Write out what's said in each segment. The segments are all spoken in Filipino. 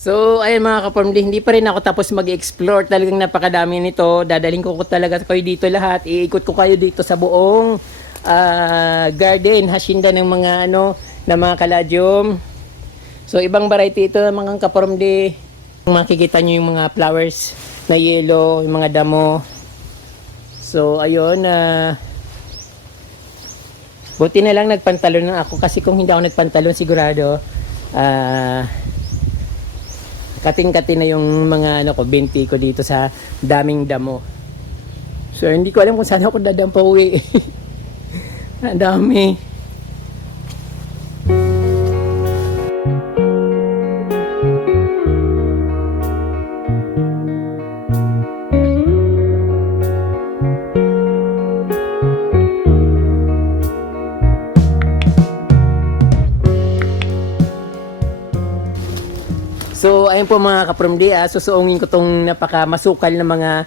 So, ayun mga ka-formly, hindi pa rin ako tapos mag-explore. Talagang napakadami nito. Dadalhin ko talaga kayo dito lahat. Iikot ko kayo dito sa buong garden, hacienda ng mga ng mga caladium. So, ibang variety ito ng mga ka-formly. Makikita nyo yung mga flowers na yellow, yung mga damo. So, ayun, buti na lang nagpantalon na ako kasi kung hindi ako nagpantalon sigurado kating-kati na yung mga binti ko dito sa daming damo. So hindi ko alam kung saan ako dadaan pa uwi. Ang dami. So, ayun po mga ka-from D, susuungin ko tong napakamasukal na mga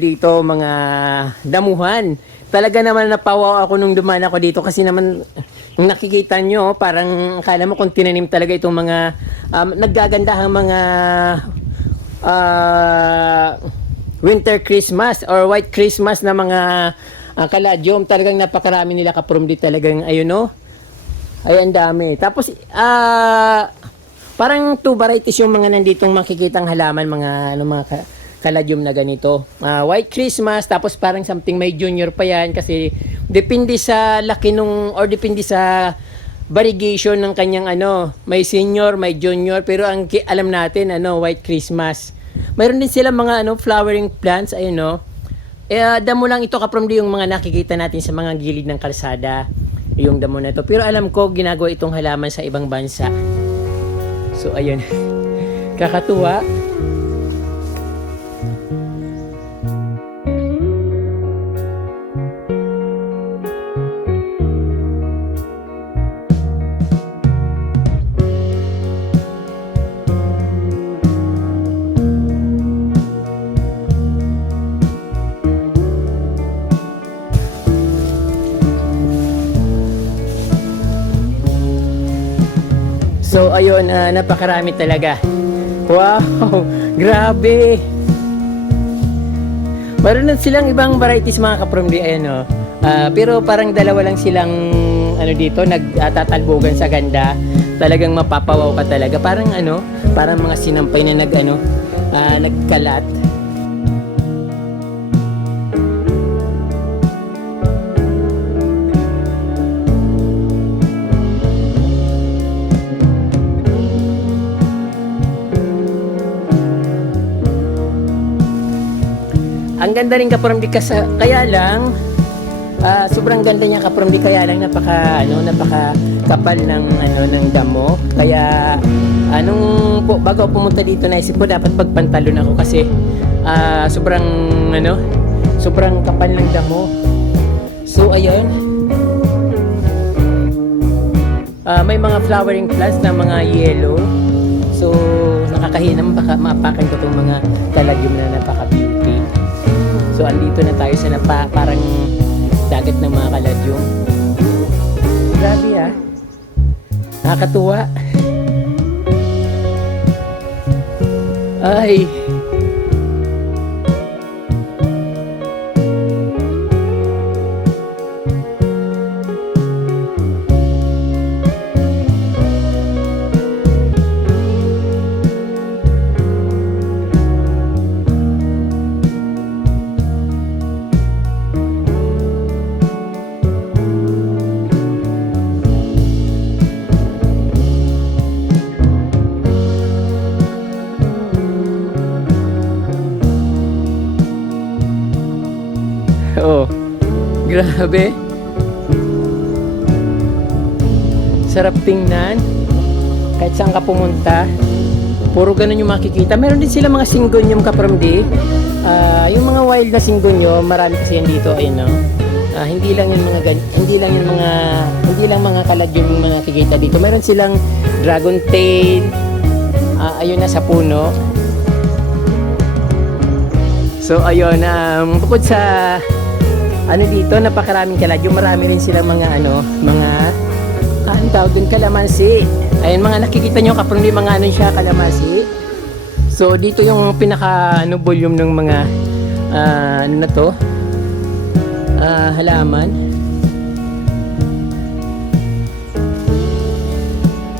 dito, mga damuhan. Talaga naman napawaw ako nung dumaan ako dito kasi naman kung nakikita nyo, parang akala mo kung tinanim talaga itong mga naggagandahang mga winter Christmas or white Christmas na mga caladium. Talagang napakarami nila ka-from D talagang ayun no. Ay, ang dami. Tapos, parang two varieties yung mga nanditong makikitang halaman, mga mga caladium na ganito. White Christmas, tapos parang something may junior pa yan kasi depende sa laki nung, or depende sa variegation ng kanyang may senior, may junior, pero ang alam natin, White Christmas. Mayroon din sila mga flowering plants, ayun no. Damo lang ito ka-from yung mga nakikita natin sa mga gilid ng kalsada, yung damo na ito. Pero alam ko, ginagawa itong halaman sa ibang bansa. So, ayun. Kakatuwa. So ayun, napakarami talaga. Wow, grabe. Meron silang ibang varieties mga ka-from D, ayan pero parang dalawa lang silang dito, nagtatalbogan sa ganda. Talagang mapapawaw ka talaga. Parang parang mga sinampay na nagkalat. Ang ganda rin ka-from D kaya lang sobrang ganda niya ka-from D kaya lang napaka kapal ng ng damo. Kaya bago ako pumunta dito naisip ko dapat pagpantalon ako kasi sobrang sobrang kapal ng damo. So ayun. May mga flowering plants na mga yellow. So nakakahinam baka maapakan ko tong mga caladium na napaka-beauty. So, andito na tayo sa parang dagat ng mga caladium. Grabe nakakatuwa. Ay. Oh, grabe. Sarap tingnan. Kahit saan ka pumunta, puro ganun yung makikita. Meron din sila mga syngonium ka-from D. Yung mga wild na syngonium, marami kasi yan dito, ayun no. Hindi lang mga caladium yung mga nakikita dito. Meron silang dragon tail. Ayun na sa puno. So ayun, bukod sa dito, napakaraming caladium, marami rin silang mga tawag dun, kalamansi. Ayun, mga nakikita nyo ka-from D, mga siya, kalamansi. So dito yung pinaka ano volume ng mga ano na to, halaman.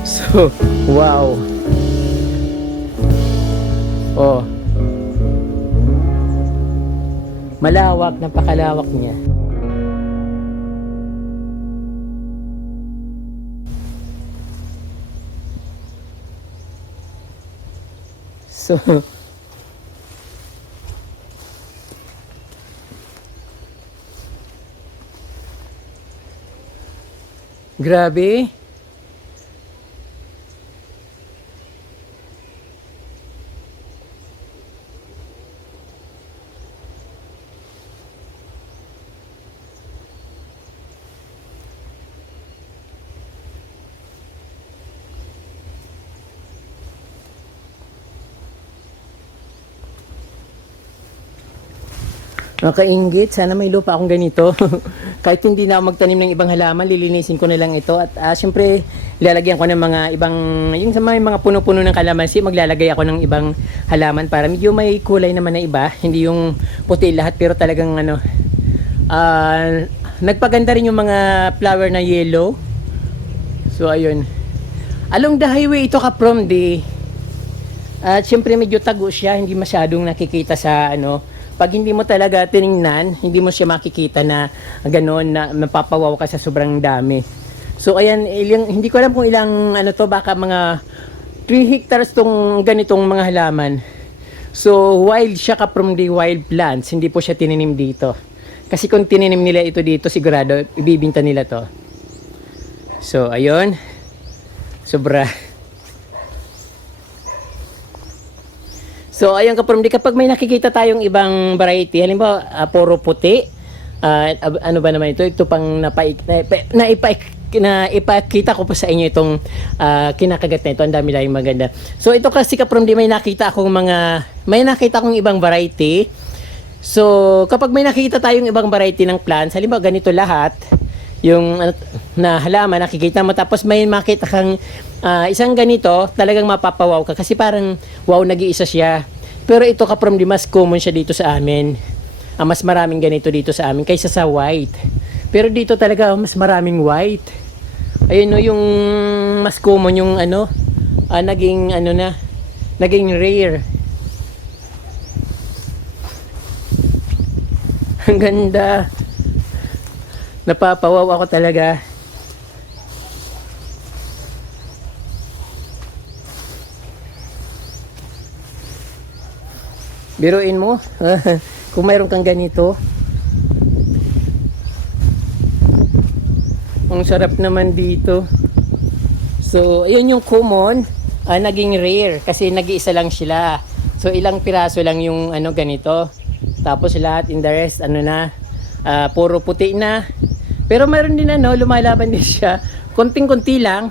So wow. Oh. Malawak, napakalawak niya. So grabe. Nakainggit, sana may lupa akong ganito. Kahit hindi na ako magtanim ng ibang halaman, lilinisin ko na lang ito. At syempre, lalagyan ko ng mga ibang, yung sa mga puno-puno ng kalamansi, maglalagay ako ng ibang halaman para medyo may kulay naman na iba. Hindi yung puti lahat, pero talagang ano, nagpaganda rin yung mga flower na yellow. So ayun. Along the highway ito ka from at syempre medyo tago siya, hindi masyadong nakikita sa ano. Pag hindi mo talaga tiningnan, hindi mo siya makikita na gano'n na mapapawaw ka sa sobrang dami. So ayan, hindi ko alam kung ilang ano to, baka mga 3 hectares tong ganitong mga halaman. So wild siya ka from the wild plants, hindi po siya tininim dito. Kasi kung tininim nila ito dito, sigurado ibibinta nila to. So ayun, sobra. So ayun kapag may nakikita tayong ibang variety, halimbawa puro puti, ano ba naman ito pang ipakita ko po sa inyo itong kinakagat na ito, ang dami lang maganda. So ito kasi may nakita akong ibang variety. So kapag may nakikita tayong ibang variety ng plants, halimbawa ganito lahat, yung na halaman nakikita mo, tapos may makita kang isang ganito, talagang mapapawaw ka kasi parang wow, nag-iisa siya. Pero ito mas common siya dito sa amin. Mas maraming ganito dito sa amin kaysa sa white. Pero dito talaga mas maraming white. Ayun no, yung mas common yung naging rare. Ang ganda. Napapawaw ako talaga. Biruin mo, kung mayroon kang ganito. Ang sarap naman dito. So, ayun yung common, naging rare kasi nag-iisa lang sila. So, ilang piraso lang yung ganito. Tapos lahat in the rest, puro puti na. Pero mayroon din lumalaban din siya. Konting-konti lang.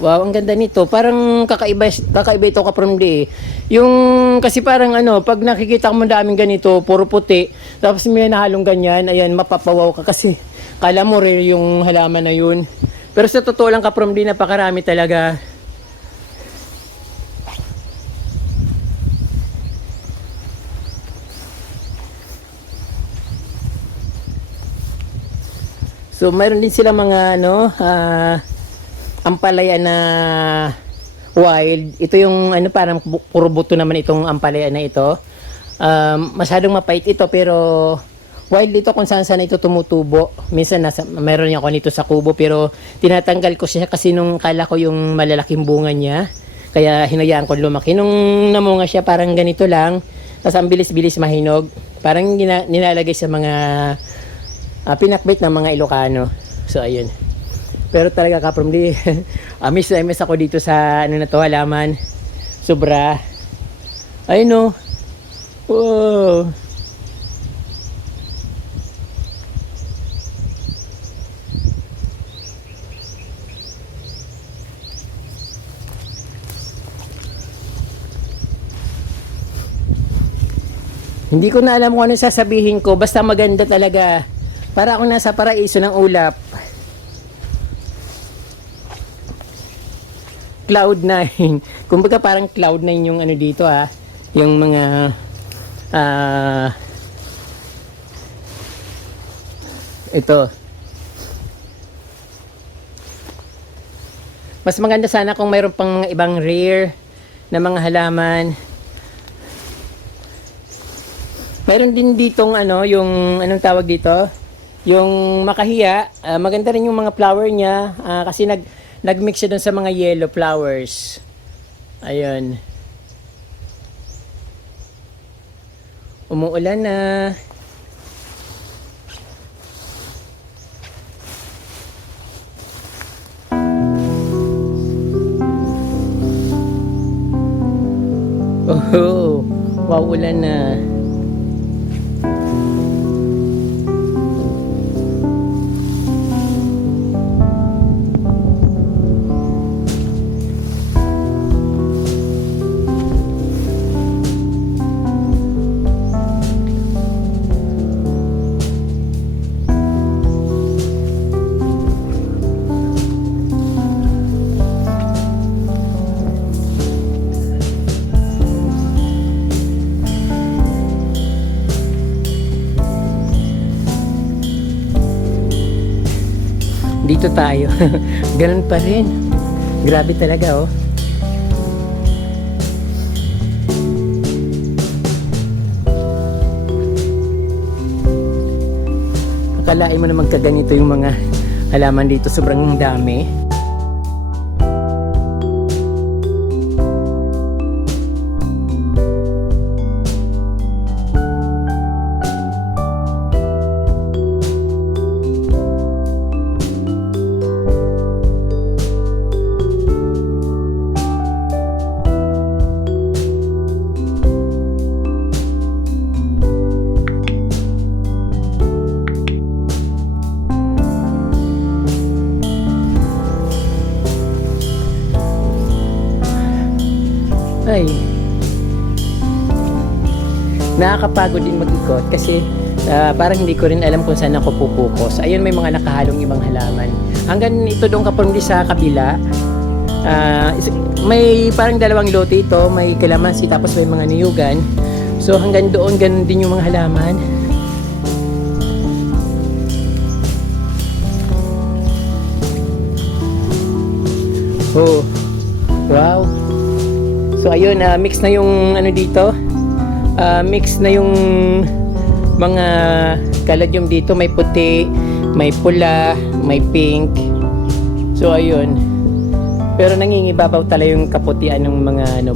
Wow, ang ganda nito. Parang kakaiba ito ka from yung kasi parang pag nakikita mo daming ganito, puro puti, tapos may nahalong ganyan, ayan, mapapawaw ka kasi kala mo rare yung halaman na yun. Pero sa totoo lang ka from napakarami talaga. So mayroon din sila mga ampalaya na wild. Ito yung parang puro buto naman itong ampalaya na ito. Masyadong mapait ito pero wild ito kung saan saan ito tumutubo. Minsan mayroon ako nito sa kubo pero tinatanggal ko siya kasi nung kala ko yung malalaking bunga niya. Kaya hinayaan ko lumaki. Nung namunga siya parang ganito lang. Tapos ang bilis-bilis mahinog. Parang nilalagay sa mga pinakbit ng mga Ilocano. So ayun. Pero talaga ka from miss na miss ako dito sa na to, halaman. Sobra. Ay no. Wow. Hindi ko na alam kung ano sasabihin ko. Basta maganda talaga. Para akong nasa paraiso ng ulap. Cloud9. Kumbaga parang Cloud9 yung ano dito yung mga ito. Mas maganda sana kung mayroon pang mga ibang rare na mga halaman. Mayroon din ditong yung anong tawag dito? Yung makahiya. Maganda rin yung mga flower niya kasi nagmix siya dun sa mga yellow flowers. Ayun. Umuulan na. Oh, wow, ulan na. Dito tayo. Ganun pa rin. Grabe talaga, oh. Akalain mo naman kaganito yung mga halaman dito. Sobrang dami. Ay, nakakapagod din mag-ikot kasi parang hindi ko rin alam kung saan ako pupukus. Ayun, may mga nakahalong ibang halaman. Hanggang ito doon kapag sa kabila, may parang dalawang lote ito, may kalamansi tapos may mga niyugan. So hanggang doon ganun din yung mga halaman. Oh, wow. So ayun, mix na yung dito. Mix na yung mga kaladyum dito, may puti, may pula, may pink. So ayun. Pero nangingibabaw talaga yung kaputian ng mga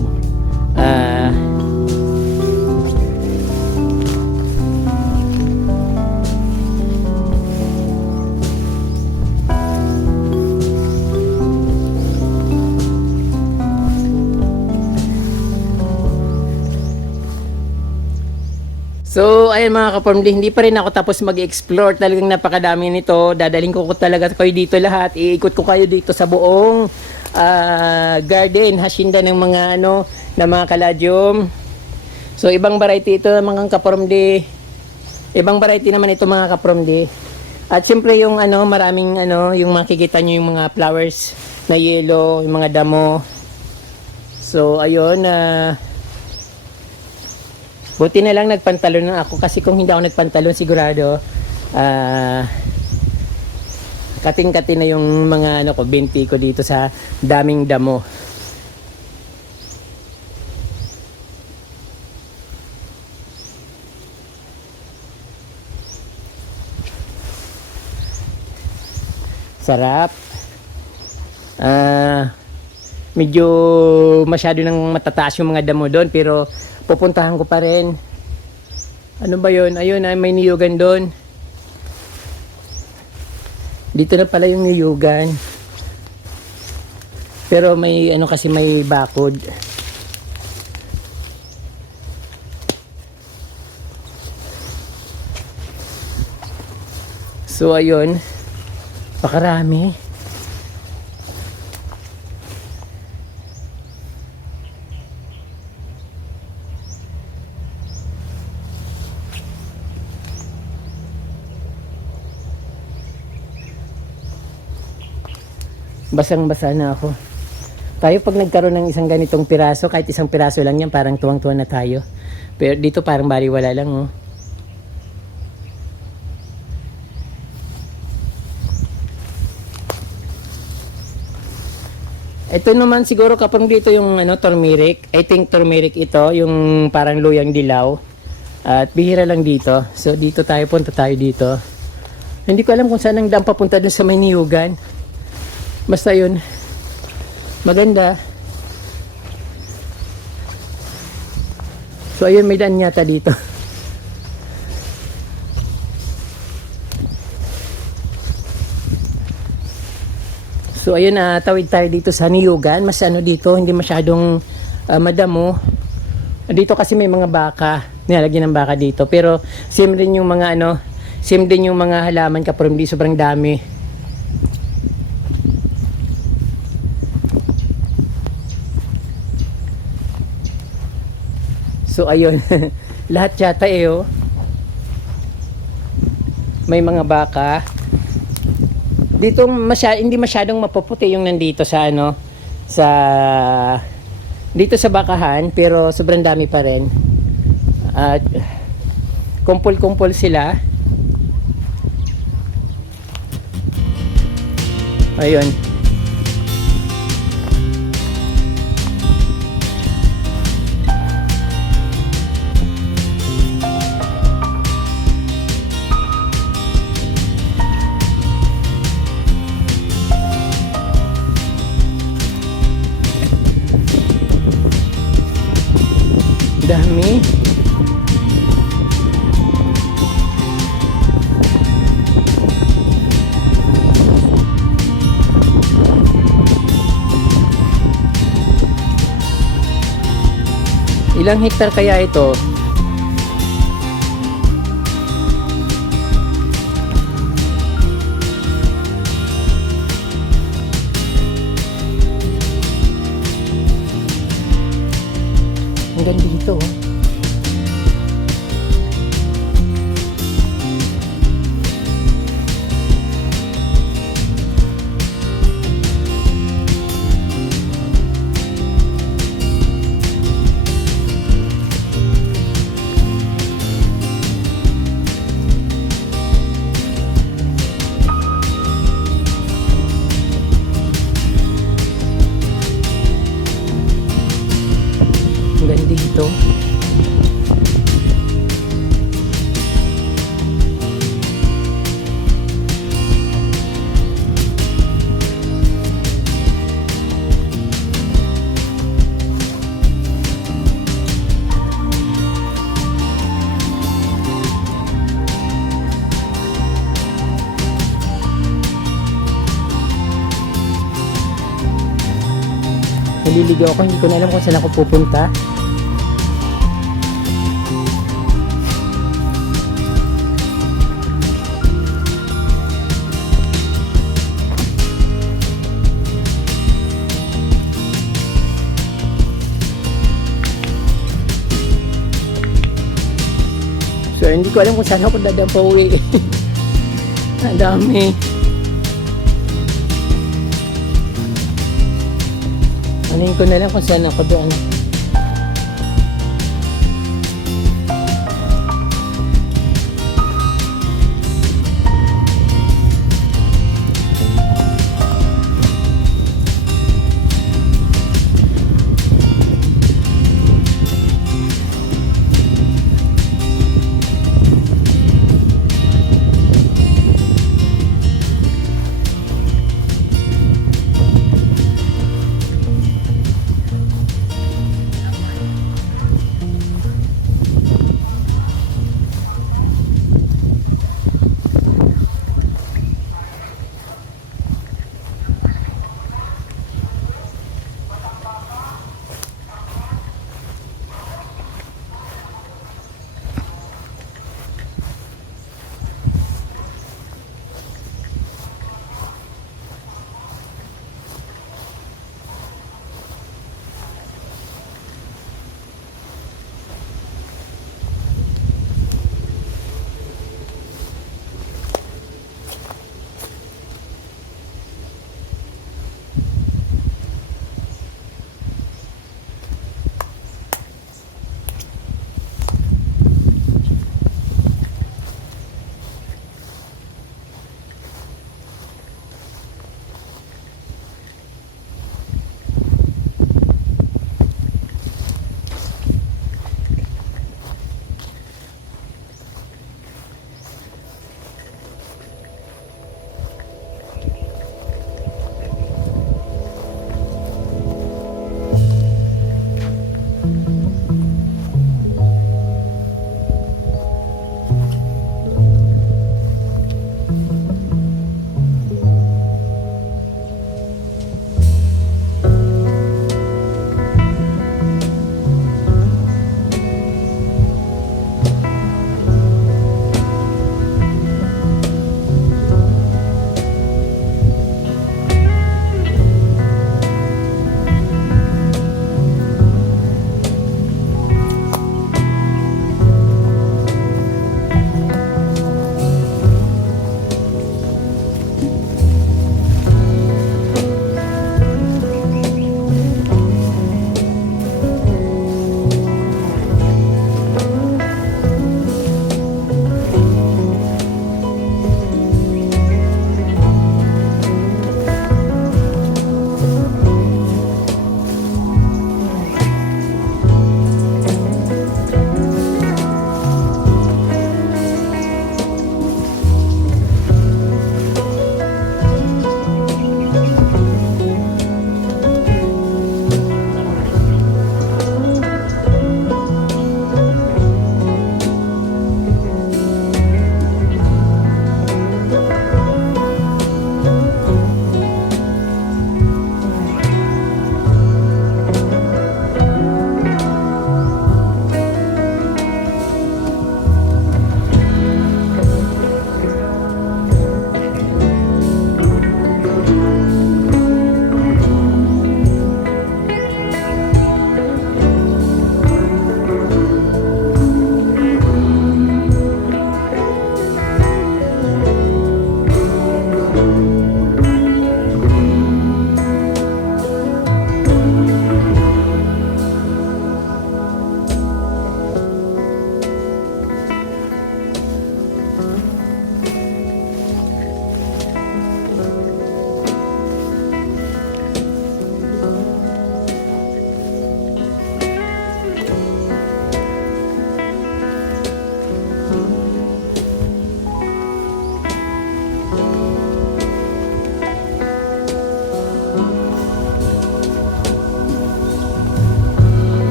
So, ayun mga ka-farmly, hindi pa rin ako tapos mag-explore. Talagang napakadami nito. Dadaling ko talaga kayo dito lahat. Iikot ko kayo dito sa buong garden, hacienda ng mga ng mga kaladyum. So, ibang variety ito mga ka-farmly. Ibang variety naman ito mga ka-farmly. At siyempre yung maraming yung makikita nyo yung mga flowers na yellow, yung mga damo. So, ayun, buti na lang nagpantalon na ako kasi kung hindi ako nagpantalon sigurado kating-kati na yung mga binti ko dito sa daming damo. Sarap. Medyo masyado nang matataas yung mga damo doon pero pupuntahan ko pa rin. Ano ba yun? Ayun, may niyugan doon. Dito na pala yung niyugan. Pero may kasi may bakod. So ayun, pakarami. Basang-basa na ako. Tayo pag nagkaroon ng isang ganitong piraso, kahit isang piraso lang yan, parang tuwang-tuwa na tayo. Pero dito parang baliwala lang, oh. Ito naman siguro kapag dito yung turmeric. I think turmeric ito, yung parang luyang dilaw. At bihira lang dito. So dito tayo, punta tayo dito. Hindi ko alam kung saan ang daan papunta dun sa may niyugan. Basta yun. Maganda. So ayun, may daan yata dito. So ayun, tawid tayo dito sa niyugan. Mas dito, hindi masyadong madamo. Dito kasi may mga baka. Nilalagyan ng baka dito. Pero same din yung mga same din yung mga halaman kapag hindi sobrang dami. So ayun, lahat yata oh. May mga baka. Dito hindi masyadong mapuputi yung nandito sa sa dito sa bakahan, pero sobrang dami pa rin. At kumpul-kumpul sila. Ayun. Dami. Ilang hektar kaya ito? Hanggang dito. Hanggang dito. Naliligaw ako, hindi ko na alam kung saan ako pupunta. So hindi ko alam kung saan ako dadaan pa uwi. Ang dami. Anin ko na lang kung saan ako doon.